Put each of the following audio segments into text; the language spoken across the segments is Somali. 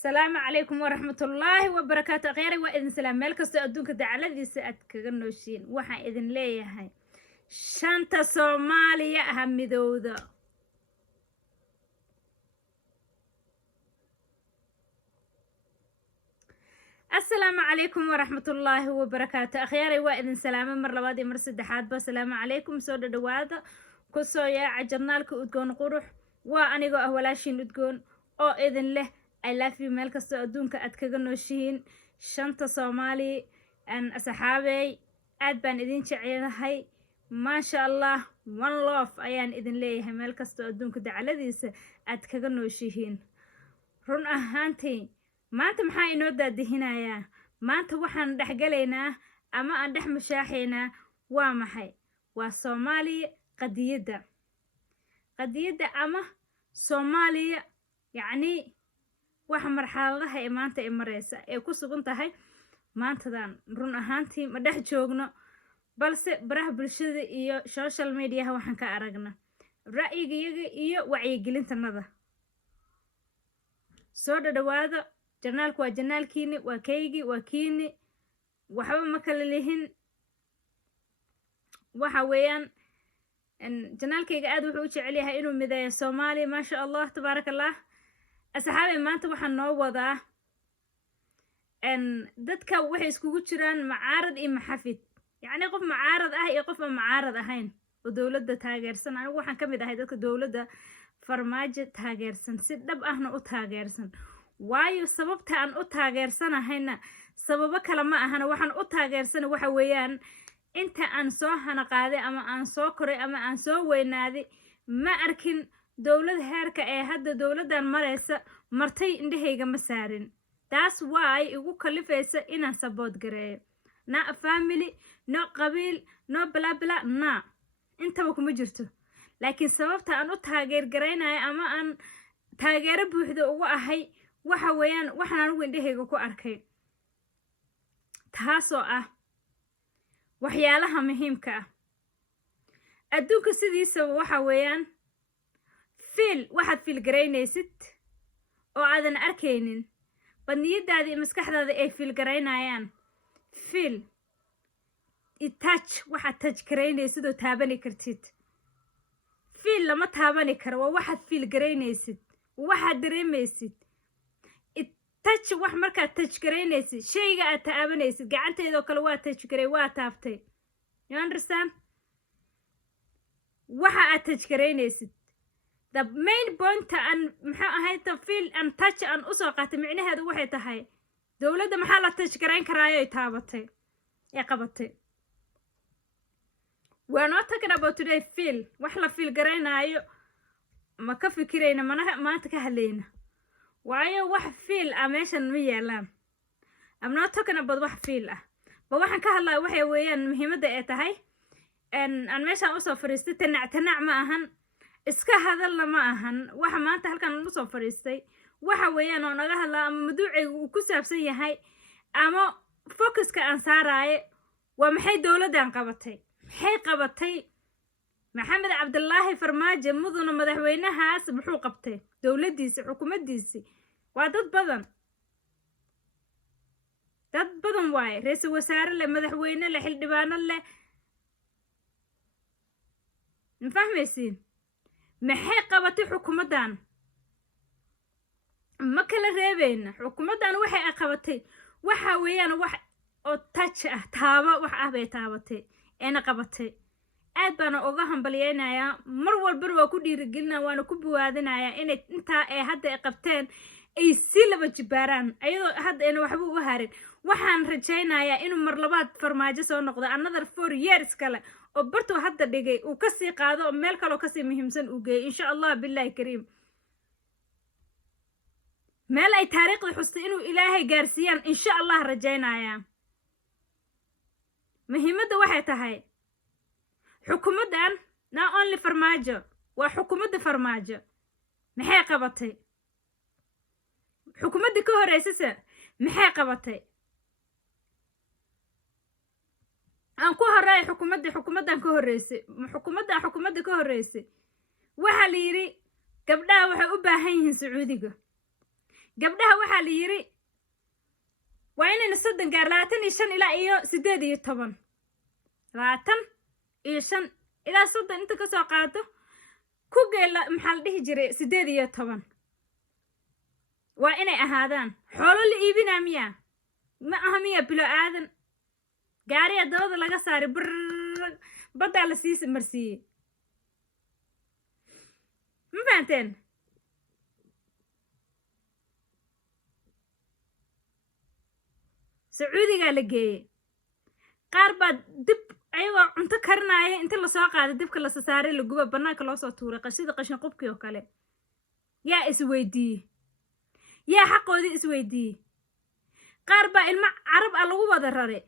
السلام عليكم ورحمة الله وبركاته. غيري وإذن سلام مالك أدونك دعالة سأتك نوشين وحا إذن ليه هاي شانتا صوماليا أهم ذوذا. السلام عليكم ورحمة الله وبركاته. أخياري وإذن سلام مر لبادي مر سدحات بالسلام عليكم سودا دوادا كسو يا عجرنالك أدقون قروح وأنيقو أولاشين أدقون أو إذن له I love you meel kasta adduunka aad kaga nooshihiin shanta Soomaali aan asxaabay aad baan idin jecelahay maasha Allah one love ayaan idin leeyahay meel kasta adduunka dacaladiisa aad kaga nooshihiin run ahaantii maanta maxaa inoo daadihinayaa maanta waxaan dhaxgalaynaa ama aan dhex mushaaxaynaa waa maxay waa Soomaali qadiyada ama Soomaaliya yacni waxa marxaladaha ee maanta ee mareysa ee ku sugan tahay maantadan run ahaantii ma dhex joogno balse baraha bulshada iyo social media waxaan ka aragna ra'yigayaga iyo wacyigelintanada soo dhawaada janaalku waa janaalkiini waa kaygi waa kiini waxba ma kala lihin waxa weeyaan janaalkayga aad wuxuu u jecel yahay inuu mideeyo Soomaali ma sha Allah tabaarakallah أصحابي ما أنت واحد نوضة إن دتك وحي اسكوجو جيران معارض إيه محافظ يعني قف معارض يقف معارض أهين ودولة ده تاجرسن أنا واحد كم ده هيدك دولة ده فرماجة تاجرسن سدب أهنا أتاجرسن وايو سبب تان أتاجرسن هنا سببك لما أهنا واحد أتاجرسن وحويان أنت أنسو هنا قاعدة أما أنسو كري أما أنسو وينادي ما أركن dowlad heerka ee hadda dowladan mareysa martay indhahayga ma saarin taas waay igu kalifaysa inaan support gareeyo na family no qabiil no bla bla na intaba kuma jirto laakiin sababta aan u taageer gareynayo ama aan taageero buuxda ugu ahay waxa weeyaan waxaan anigu indhahayga ku arkay taasoo ah waxyaalaha muhiimka ah adduunka sidiisa waxa weeyaan waxaad feel garaynaysid oo aadan arkaynin badniyadaada maskaxdaada ay feel garaynayaan feel touch waxaad touch garaynaysid oo taabani kartid feel lama taabani karo waa waxaad feel garaynaysid waxaad dareemaysid touch wax markaad touch garaynaysid shayga aad taabanaysid gacanteedoo kale waa touch garay waa taabtay you understand waxa aad touch garaynaysid the main point and maxaa ahayd feel and touch and usoo qaatay micnaheedu waxay tahay dawladda maxaa la touch garayn karaayo ay taabatay ee qabatay we're not talking about today feel wax la feel garaynayo ma ka fikirayna maanta ka hadlayna waayo wax feel ah meeshan ma yeelaan I'm not talking about wax feel ah ba waxaan ka hadlayo waxay weeyaan muhiimadda ay tahay aan meeshan usoo fariistay tanac ma ahan iska hadalna ma ahan waxa maanta halkan u soo fariistay waxa weeyaan oo naga hadlaa ama maduuciga uu ku saabsan yahay ama focuska aan saaraaye waa maxay dawladdan qabatay maxay qabatay maxamed cabdullaahi farmaajo mudana madaxweynahaas muxuu qabtay dawladdiisa xukuumaddiisa waa dad badan waaye ra'iisul wasaare leh madaxweyne leh xildhibaano leh ma fahmaysiin maxay qabatay xukuumaddan ma kala reebayna xukuumaddan waxay qabatay waxa weeyaan wax oo touch ah taaba wax ah bay taabatay eena qabatay aad baan uga hambaliyaynayaa mar walba waa ku dhiirigelinaa waana ku buwaadinayaa inay intaa ay hadda ay qabteen ay si laba jibaaraan ayadoo hadda ayna waxba u harin waxaan rajaynayaa inuu mar labaad farmaajo soo noqdo another 4 years kale oo bartu hadda dhigay uu ka sii qaado oo meel kale oo ka sii muhiimsan uu geeyo insha Allah billahi kariim meel ay taariikhda xustay inuu ilaahay gaarsiiyaan insha Allah rajaynaya muhiimadda waxay tahay xukuumaddan not only farmaajo waa xukuumadda farmaajo maxay qabatay xukuumadda ka horeysay maxay qabatay aan ku horay xukuumaddan ka horeysay xukuumadda ka horeysay waxa la yiri gabdhaha waxay u baahan yihiin Sacuudiga gabdhaha waxaa la yiri waa inayna 30 gaar 25 ilaa iyo 18 25 ilaa 30 inta ka soo qaato ku geela maxaa la dhihi jiray 18 waa inay ahaadaan xoolo la iibinaa miya ma aha miya bilo aadan gaariga dabada laga saari badda la sii marsiiyey ma fahanteen sacuudiga la geeyey qaar baa dib ayagoo cunto karinaya inta lasoo qaaday dibka la saaray la guba bannaanka loo soo tuuray qashida qashin qubkii oo kale yaa isweydiiyey yaa xaqoodii isweydiiyey qaar baa ilmo carab ah lagu wada rare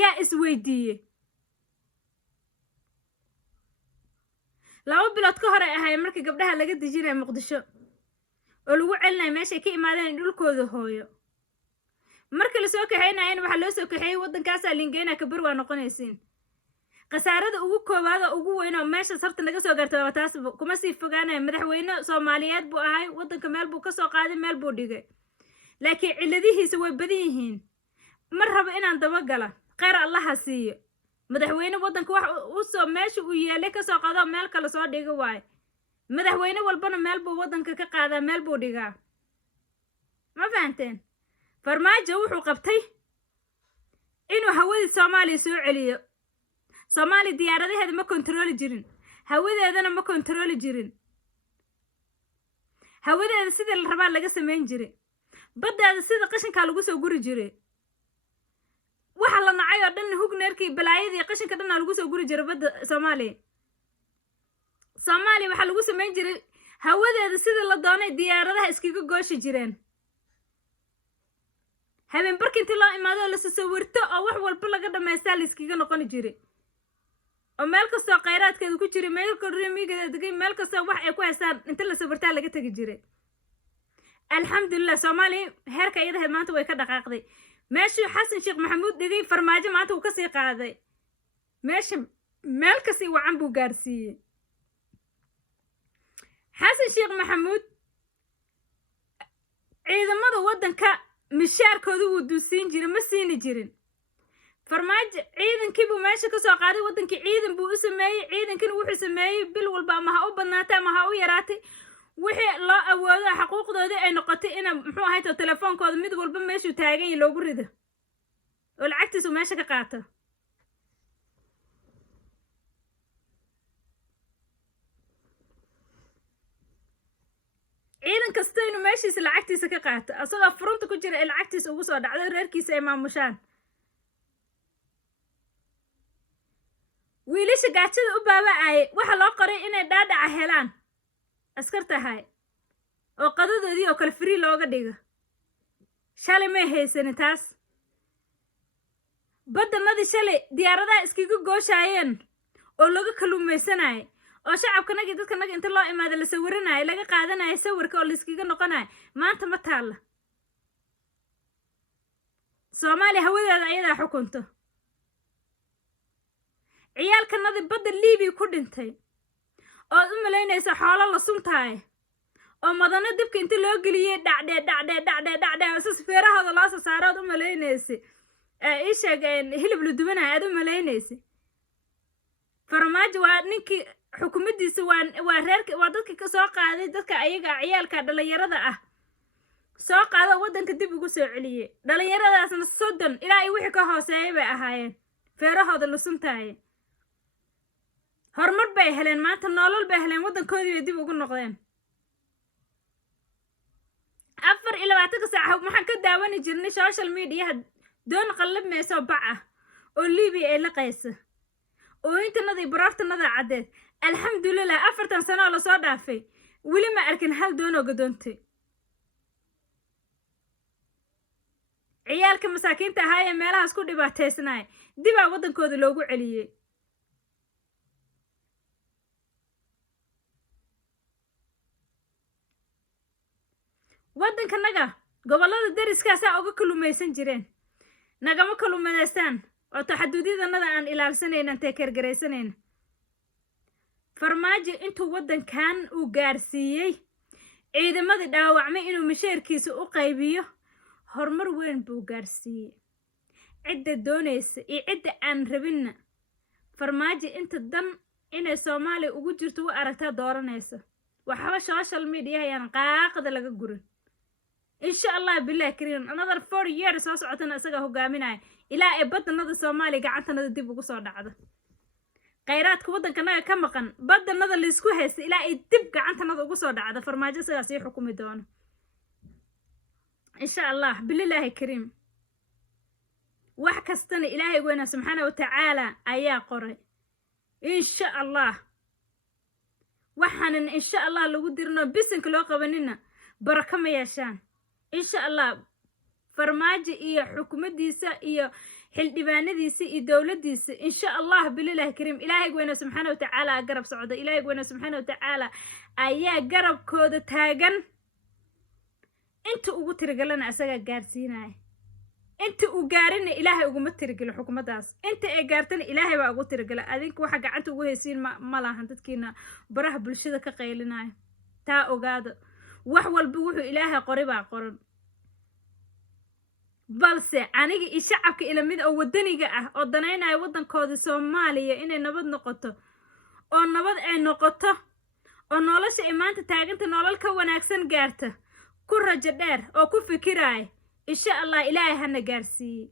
yaa isweydiiyey 2 bilood ka hor ay ahaayeen markii gabdhaha laga dejinaya muqdisho oo lagu celinaya meeshay ka imaadeen dhulkooda hooyo marka la soo kaxeynayeen waxa loo soo kaxeeyay waddankaasaa lingeena kabar waa noqonaysiin qasaarada ugu koowaad oo ugu weyn oo meesha sarta naga soo gaartay waa taas kuma sii fogaanaya madaxweyne Soomaaliyeed buu ahay waddanka meel buu ka soo qaaday meel buu dhigay laakiin ciladihiisa way badan yihiin mar rabo inaan daba gala khayr Allah ha siiyo madaxweyne waddanka wax uu soo meesha uu yeelay ka soo qaado meel kale soo dhigo waay madaxweyne walbana meel buu waddanka ka qaadaa meel buu dhigaa ma fahanteen farmaajo wuxuu qabtay inuu hawadii Soomaaliya soo celiyo Soomaali diyaaradaheeda ma kontrooli jirin hawadeedana ma kontrooli jirin hawadeeda sida la rabaa laga sameyn jiray badda sida qashinka lagu soo guri jiray waxa la nacay oo dhan hugneerkii balaayadii qashinka dhan lagu soo guri jiray badda Soomaaliya waxa lagu sameyn jiray hawadeeda sida la doonay diyaaradaha iskiga gooshi jireen habeen barkintii loo imaado la sawirto oo wax walba laga dhameystaa la iskiga noqon jiray oo meel kasta khayraadkeedu ku jiray meel korriimigeeda degay meel kasta wax ay ku haystaan inta la sawirtaa laga tagi jiray alxamdulillah Soomaaliya heerka iyada maanta way ka dhaqaaqday meeshii Xasan Sheekh Maxamuud dhigay farmaajo maanta uu ka sii qaaday meesha meel kasi wacan buu gaarsiiyey Xasan Sheekh Maxamuud ciidamada waddanka mishaarkoodu wuu duusin jiray ma siini jirin farmaajo ciidankii buu meesha ka soo qaaday waddankii ciidan buu u sameeyey ciidankina wuxuu sameeyey bil walba ama ha u badnaatay ama ha u yaraatay wixii loo awoodo xuquuqdoodii ay noqotay in muxuu ahayd telefoonkooda mid walba meeshuu taagan yahay loogu rido oo lacagtiisu meesha ka qaato ciidan kasta inuu meeshiisa lacagtiisa ka qaato asagoo furunta ku jira ee lacagtiisa ugu soo dhacday reerkiisa ay maamushaan wiilasha gaajada u baaba'ay waxa loo qoray inay dhaadhaca helaan askar tahay oo qadadoodii oo kale free looga dhigo shalay may haysanin taas baddanadii shalay diyaaradaha iskiga gooshayeen oo laga kaluumaysanayay oo shacabkanagii dadkanaga inta loo imaado la sawiranayo laga qaadanayo sawirka oo la iskiga noqonayo maanta ma taalla Soomaaliya hawadeeda ayadaa xukunto ciyaalkanadii badda Liibiya ku dhintay oo u malaynaysa xoolo la suntaay oo madana dibka inta loo geliyay dhacdhe asas feerahooda loo soo saarood u malaynaysa ii sheegeen hilib la dubanaya aad u malaynaysa farmaajo waa ninkii xukuumaddiisa waa reerka waa dadkii ka soo qaaday dadka ayaga ciyaalka dhalinyarada ah soo qaado waddanka dib ugu soo celiyay dhalinyaradaasna 30 ilaa ay wixii ka hooseeyay bay ahaayeen feerahooda la suntaay horumar bay heleen maanta nolol bay heleen waddankoodii bay dib ugu noqdeen 24 saac waxaan ka daawani jirnay social media doon qalab meesoo bac ah oo Liibiya ay la qaysa oo intanadii baraartanada cadeed alxamdulillah 4 sano la soo dhaafay weli ma arkin hal doon oo gadoontay ciyaalka masaakiinta ahaa ee meelahaas ku dhibaataysnay dib aa waddankooda loogu celiyay waddankanaga gobolada dariskaasaa uga kaluumaysan jireen nagama kaluumadeystaan oo taxaduudyadannada aan ilaalsanayna teekergaraysanayna farmaajo intuu waddankan uu gaarsiiyey ciidamadii dhaawacmay inuu misheerkiisa u qaybiyo horumar weyn buu gaarsiiyey cidda doonaysa iyo cidda aan rabinna farmaajo inta dan inay Soomaaliya ugu jirto u aragtaa dooranaysa waxba social media ayaan qaaqada laga gurin insha Allah billahi kariim another 4 years soo socotana isaga hogaaminaya ilaa ay badanada Soomaaliya gacantanada dib ugu soo dhacdo khayraadka wadankanaga ka maqan badanada la isku haysta ilaa ay dib gacantanada ugu soo dhacdo farmaajo sidaas ay xukumi doono insha Allah billahi kariim wax kastana ilaahay weyna subhanahu wa ta'ala ayaa qoray insha Allah waxaan insha Allah lagu dirno bisinka loo qabanina baraka ma yeeshaan insha Allah farmaajo iyo xukuumadiisa iyo xildhibaanadiisa iyo dawladdiisa insha Allah billahi kariim ilaahay weyna subhanahu wa ta'ala garab socdo ilaahay weyna subhanahu wa ta'ala ayaa garabkooda taagan inta ugu tirgalana asaga gaarsiinay inta uu gaarina ilaahay ugu ma tirgalo xukuumadaas inta ay gaartana ilaahay baa ugu tirgala adinku waxa gacanta ugu haysiin ma lahan dadkiina baraha bulshada ka qaylinay taa ogaado wax walba wuxuu ilaahay qoray baa qoran balse aniga iyo shacabka ila mid oo wadaniga ah oo danaynaya wadankooda Soomaaliya inay nabad noqoto oo nabad ay noqoto oo nolosha imaanta taaganta nolol ka wanaagsan gaarta ku rajo dheer oo ku fikiraay insha Allah ilaahay hana gaarsiiyay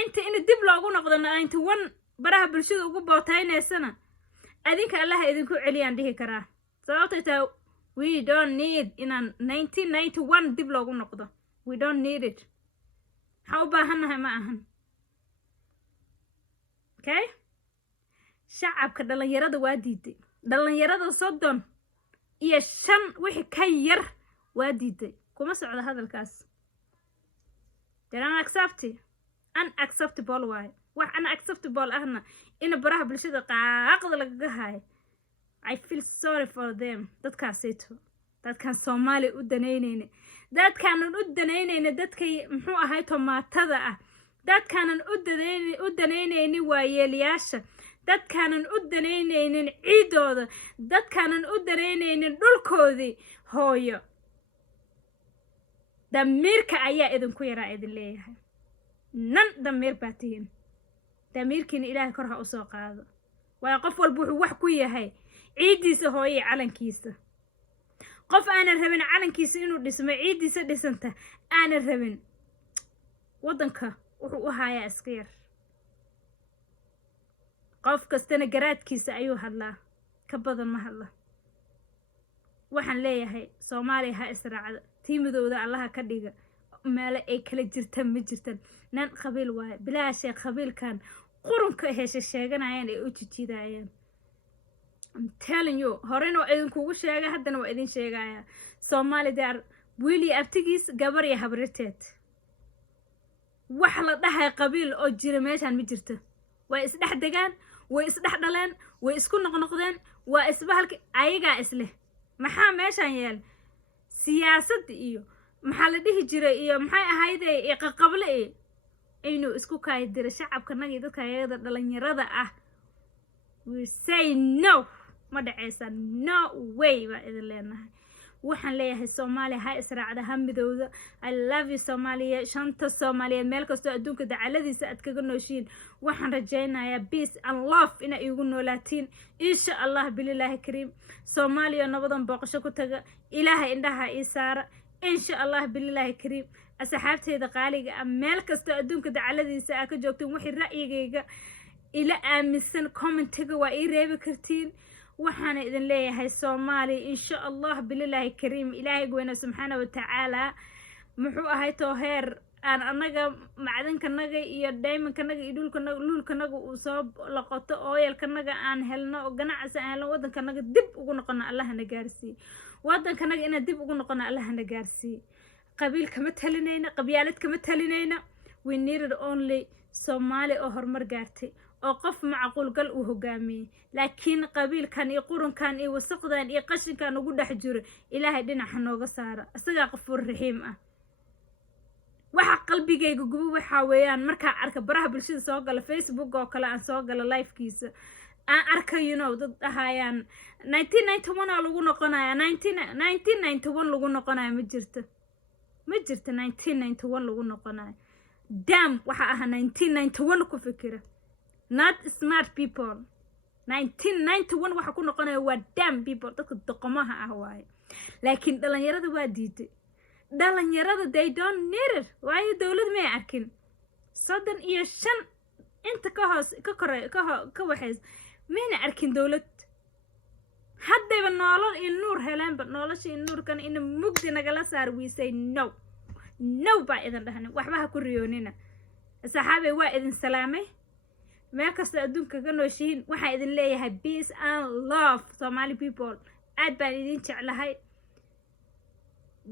inta in dib loogu noqdo 91 baraha bulshada ugu bootaynaysana adinka Allah idinku celiyaan dhihi karaa sababtoo we don't need in 1991 dib loogu noqdo we don't need it how baahanahay ma ahan okay shacabka dhalinyarada waa diiday dhalinyarada 30 iyo 5 wixii ka yar waa diiday kuma socdo hadalkaas unacceptable way wax unacceptable ahna in baraha bulshada qaaqada laga hayo I feel sorry for them dadkaasayto dadkan Soomaali u daneynayna dadkaanan u daneynayna dadkay muxuu ahay tomaatada ah dadkaanan u daneynayni waayeeliyaasha dadkaanan u daneynaynin ciidooda dadkaanan u daneynaynin dhulkoodii hooyo damiirka ayaa idinku yaraa idin leeyahay nan damiir baa tihiin damiirkiina ilaahay kor ha u soo qaado waa qof walba wuxuu wax ku yahay ciidiisa hooyo calankiisa qof aanan rabin calankiisa inuu dhismo ciidiisa dhisanta aanan rabin wadanka wuxuu u hayaa iska yar qof kastana garaadkiisa ayuu hadlaa ka badan ma hadla waxaan leeyahay Soomaaliya ha israacdo tiimidooda Allah ka dhiga meel ay kala jirtaan ma jirtaan nan qabiil waay bilaashay qabiilkan qurunka heesha sheeganayaan ay u jijiidayaan I'm telling you horeno idinku sheega haddana waa idin sheegaya Soomaaliya wiili abtigiis gabar iyo habriteed wax la dhahay qabiil oo jira meeshan ma jirto way isdhex degaan way isdhex dhaleen way isku noqnoqdeen waa isbahalka ayaga isle maxaa meeshan yeel siyaasad iyo maxaa la dhihi jiray iyo maxay ahaydee ee qaqable inuu isku kaaydir shacabkanaga dadka ayada dhalinyarada ah we say no ma dhacaysa no way ba idin leenahay waxaan leeyahay Soomaaliya ha israacda ha midowda I love you Soomaaliya shanta Soomaaliyeed meel kasto adduunka dacaladiisa aad kaga nooshiin waxaan rajaynayaa peace and love in ay ugu noolaatiin insha Allah billahi kariim Soomaaliya nabadan booqasho ku taga ilaahay indhaha ii saara insha Allah billahi kariim asxaabteeda qaaliga meel kasto adduunka dacaladiisa aad ka joogtiin wixii ra'yigayga ila aaminsan commentiga waa ii reebi kartiin waxaan idin leeyahay Soomaali insha Allah billahi kariim ilaahay go'ana subhanahu wa ta'ala muxuu ahay too heer aan anaga macdankanaga iyo diamondkanaga iyo dhulkanaga uu soo laqoto oilkanaga aan helno ganacsi aan helno wadankanaga dib ugu noqono Allah na gaarsiin wadankanaga ina dib ugu noqono Allah na gaarsiin qabiil kama talinayna qabyaalad kama talinayna we needed only Soomaali oo horumar gaartay oo qof macquul gal uu hogaamiyay laakiin qabiilkan iyo qurunkan iyo wasaqdan iyo qashinkan ugu dhex jiro ilaahay dhinaca nooga saara asaga qofur raxiim ah waxa qalbigayga gubo waxa weeyaan marka arka baraha bulshada soo gala Facebook oo kale aan soo gala live-kiisa aan arka you know dad ahayaan 1991 lagu noqonaya 1991 lagu noqonaya ma jirto 1991 lagu noqonaya damn waxa aha 1991 ku fikira not smart people 1991 waxa ku noqonaya waa damn people dadka doqomaha ah waaye laakiin dhalinyarada waa diiday dhalinyarada they don't need it waayo dawlad may arkin 35 inta ka hoos ka koray ka waxays mayna arkin dawlad haddayba nolol iyo nuur helaanba nolosha iyo nuurkan in mugdi nagala saar we say no baa idin dhahna waxba ha ku riyoonina saxaabay waa idin salaamay meel kasta adduunka ka nooshiin waxaa idin leeyahay peace and love Somali people aad baan idin jeclahay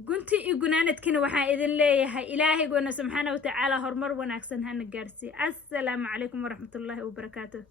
gunti iyo gunaanadkina waxaa idin leeyahay ilaahay goona subxaanahu wa ta'aala horumar wanaagsan hana gaarsiiyo assalaamu calaykum waraxmatullaahi wabarakaatuh